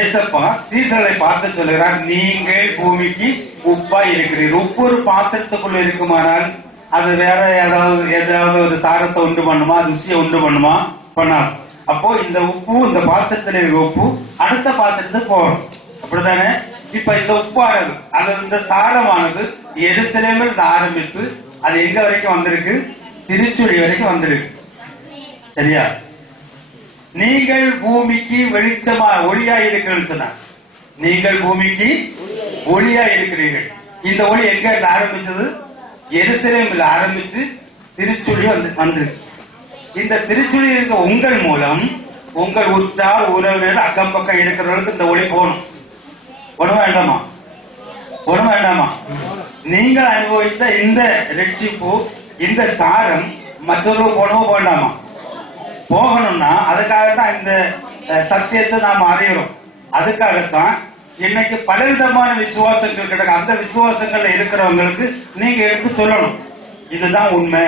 ஏசப்பா சீசர்களை பார்த்து சொல்லுகிறார், நீங்கள் பூமிக்கு உப்பா இருக்கிறீர்கள். உப்பு ஒரு பாத்திரத்துக்குள்ள இருக்குமானால் அது வேற ஏதாவது ஒரு சாரத்தை உண்டு பண்ணுமா, ருசியை உண்டு பண்ணுமா? பண்ணாது. அப்போ இந்த உப்பு, இந்த பாத்திரத்தில் இருக்கிற உப்பு அடுத்த பாத்திரத்துக்கு போகணும். அப்படித்தானே? இப்ப இந்த உப்பானது அல்லது இந்த சாரமானது எருசலேமில் ஆரம்பித்து அது எங்க வரைக்கும் வந்திருக்கு? திருச்சுழி வரைக்கும் வந்திருக்கு. சரியா? நீங்கள் பூமிக்கு வெளிச்சமா ஒளியா இருக்கிறீர்கள் சொன்னார். நீங்கள் பூமிக்கு ஒளியா இருக்கிறீர்கள். இந்த ஒளி எங்க ஆரம்பிச்சது? எருசலேமில் ஆரம்பிச்சு திருச்சுழி வந்திருக்கு. இந்த திருச்சுழி இருக்க உங்கள் மூலம் உங்கள் உற்றார் உறவினர் அக்கம் பக்கம் இருக்கிறவர்களுக்கு இந்த ஒளி போகணும். ஒண்ணு வேண்டாமா? ஒண்ணு வேண்டாமா? நீங்கள் அனுபவித்த இந்த ரட்சிப்பு, இந்த சாரம் மற்றவர்களுக்கு போனவோ வேண்டாமா? போகணும்னா அதுக்காகத்தான் இந்த சத்தியத்தை நாம் அறிகிறோம். அதுக்காகத்தான் இன்னைக்கு பலவிதமான விசுவாசங்கள் கிடக்கு. அந்த விசுவாசங்கள்ல இருக்கிறவங்களுக்கு நீங்க எடுத்து சொல்லணும், இதுதான் உண்மை,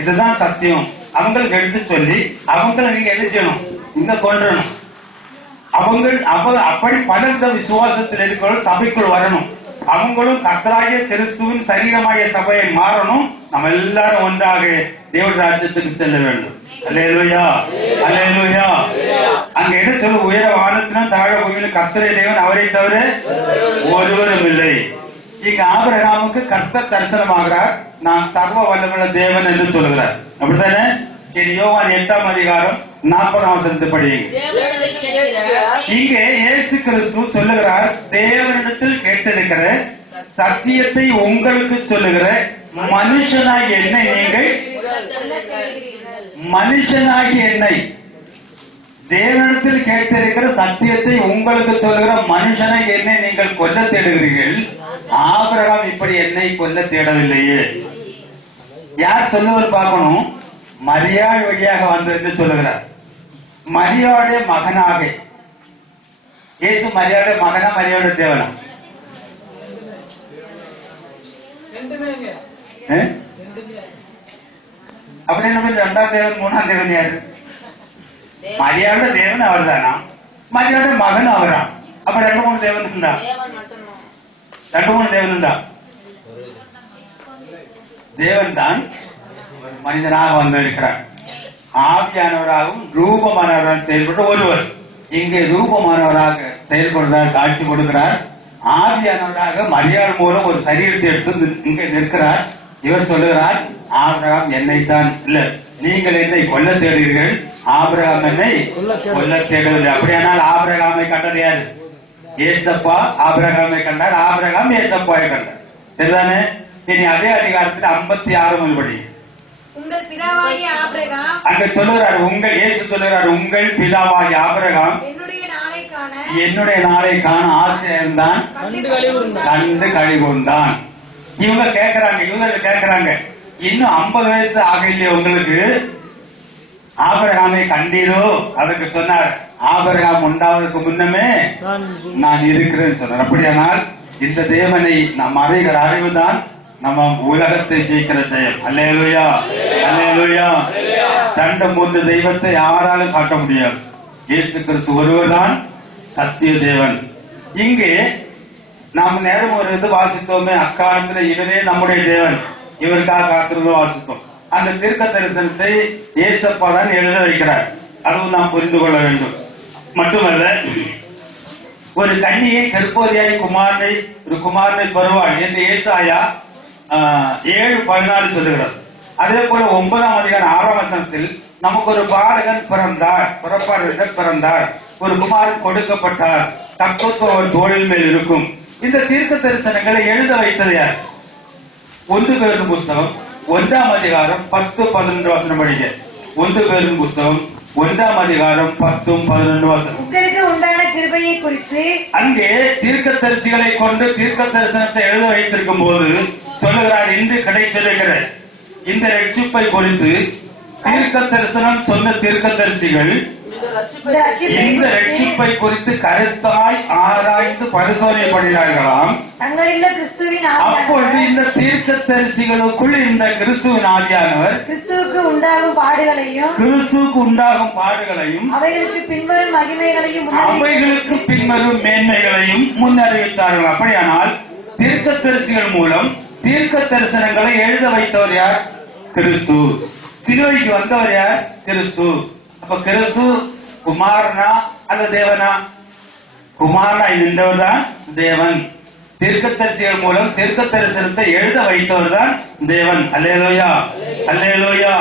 இதுதான் சத்தியம். அவங்களுக்கு எடுத்து சொல்லி அவங்களை நீங்க என்ன செய்யணும்? இங்க கொண்டுறணும். அப்படி பலவித விசுவாசத்தில் இருக்கிறவர்கள் சபைக்குள் வரணும். அவங்களும் கர்த்தராகிய கிறிஸ்துவின் சரீரமாகிய சபையை மாறணும். நம்ம எல்லாரும் ஒன்றாக தேவனுடைய ராஜ்யத்துக்கு செல்ல வேண்டும். அல்லேலூயா, அல்லேலூயா. அங்க என்ன சொல்ல? உயர வானத்திலும் தாழ பூமியிலும் கர்த்தரே தேவன், அவரை தவிர ஒருவரும் இல்லை. இங்க ஆபிரகாமுக்கு கர்த்தர் தரிசனமாகிறார். நான் சர்வ வல்லமுள்ள தேவன் என்று சொல்லுகிறார். அப்படித்தானே? யோவான் 8ஆம் அதிகாரம் 40ஆம் வசனத்தை படியுங்க. இங்கே இயேசு கிறிஸ்து சொல்லுகிறார், தேவனிடத்தில் கேட்டிருக்கிற சத்தியத்தை உங்களுக்கு சொல்லுகிற மனுஷனாகி என்னை நீங்கள், மனுஷனாகி என்னை, தேவனிடத்தில் கேட்டிருக்கிற சத்தியத்தை உங்களுக்கு சொல்லுகிற மனுஷனாகி என்னை நீங்கள் கொல்ல தேடுகிறீர்கள். ஆபிரகாம் இப்படி என்னை கொல்ல தேடவில்லையே. யார் சொல்லுவது பார்க்கணும்? மரியாள் வழியாக வந்தது சொல்லுகிறார். மரியாளுடைய மகனாக இயேசு மரியாளுடைய மகனா, மரியாளுடைய தேவனா? அப்படி நம்ம 2ஆம் தேவன் 3ஆம் தேவன் யாரு? மரியாளுடைய தேவன் அவர் தானா? மரியாளுடைய மகன் அவரா? அப்ப 2-3 தேவன் உண்டா? 2-3 தேவன் உண்டா? தேவன் தான் மனிதனாக வந்திருக்கிறார். ஆவியானவராகவும் ரூபமானவராக செயல்பட்ட ஒருவர். இங்கே ரூபமானவராக செயல்படுவதாக காட்சி கொடுக்கிறார். ஆவியானவராக மரியாள் மூலம் ஒரு சரீரத்தை எடுத்து இங்கே நிற்கிறார். இவர் சொல்லுகிறார், ஆபிரகாம் என்னைத்தான் இல்ல, நீங்கள் என்னை கொல்ல தேடுகிறீர்கள், ஆபிரகாம் என்னை கொல்ல தேடவில்லை. அப்படியானால் ஆபிரகாமை கண்டது யாரு? ஏசப்பா ஆபிரகாமை கண்டார், ஆபிரகாம் ஏசப்பாவை கண்டார். சரிதானே? இனி அதே அதிகாரத்தில் 56 படி உங்கள் பிதாவாகிய ஆபிரகாம், அங்க சொல்லுகிறார், உங்கள் இயேசு சொல்லுகிறார், உங்கள் பிதாவாகிய ஆபிரகாம் என்னுடைய நாளை காண ஆசையர்தான் கண்டு கழிவுந்தான். இவங்க கேட்கிறாங்க, இவங்க கேட்கிறாங்க, இன்னும் 50 வயசு ஆகலையே உங்களுக்கு, ஆபிரகாமை கண்டீரோ? அதுக்கு சொன்னார், ஆபிரகாம் உண்டாவதற்கு முன்னமே நான் இருக்கிறேன்னு சொன்னார். அப்படியானால் இந்த தேவனை நாம் அறிகிற அறிவுதான் நம்ம உலகத்தை ஜெயிக்கிற ஜெயம். அல்லேலூயா, அல்லேலூயா. 2-3 தெய்வத்தை யாராலும் காட்ட முடியாது. இயேசு கிறிஸ்து ஒருவர்தான் சத்திய தேவன். இங்கே நாம் நேரம் ஒரு இது வாசித்தோமே, அக்காலத்தில் இவரே நம்முடைய தேவன், இவருக்காக காத்திருந்து வாசித்தோம். அந்த தீர்க்க தரிசனத்தை ஏசப்பா தான் எழுத வைக்கிறார். அதுவும் நாம் புரிந்து கொள்ள வேண்டும். மட்டுமல்ல, ஒரு கன்னியை கற்போதியாய் ஒரு குமாரனை பெறுவாள் என்று ஏசாயா 7:14 சொல்லுகிறார். அதே போல 9ஆம் அதிகாரம் 6ஆம் வசனத்தில் நமக்கு ஒரு பாலகன் பிறந்தார், பிறந்தார், ஒரு குமாரன் கொடுக்கப்பட்டார், தத்துவம் ஒரு தோளில் மேல் இருக்கும். இந்த தீர்க்க தரிசனங்களை எழுத வைத்தது யார்? 1 பேரின் புஸ்தகம் 1ஆம் அதிகாரம் 10-11 வசனம் படிக்க. 1 பேரின் புஸ்தகம் 1ஆம் அதிகாரம் 10-11 வசனம். உங்களுக்கு உண்டான கிருபையை குறித்து அங்கே தீர்க்க தரிசிகளை கொண்டு தீர்க்க தரிசனத்தை எழுத வைத்திருக்கும் போது சொல்லுகிறார், இன்று கிடைத்திருக்கிற இந்த ரட்சிப்பை குறித்து தீர்க்க தரிசனம் சொன்ன தீர்க்க தரிசிகள் இந்த ரட்சிப்பை குறித்து கருத்தாய் ஆராய்ந்து பரிசோதனை பண்ணினார்களாம். தங்களில் கிறிஸ்துவின் அப்பொழுது ஆவியானவர் இந்த தீர்க்கதரிசிகளுக்குள் இந்த கிறிஸ்துவின் ஆவியானவர் கிறிஸ்துவுக்கு உண்டாகும் பாடுகளையும் அவைகளுக்கு பின்வரும் மகிமைகளையும் அவைகளுக்கு பின்வரும் மேன்மைகளையும் முன்னறிவித்தார்கள். அப்படியானால் தீர்க்கதரிசிகள் மூலம் தீர்க்க தரிசனங்களை எழுத வைத்தவர் யார்? கிறிஸ்து. சிலுவைக்கு வந்தவர் யார்? கிறிஸ்து. அப்ப கிறிஸ்து குமாரனா அல்ல தேவனா? குமாரனா இருந்தவர் தான் தேவன். தீர்க்கதரிசிகள் மூலம் தீர்க்க தரிசனத்தை எழுத வைத்தவர் தான் தேவன். அல்லேலூயா, அல்லேலூயா.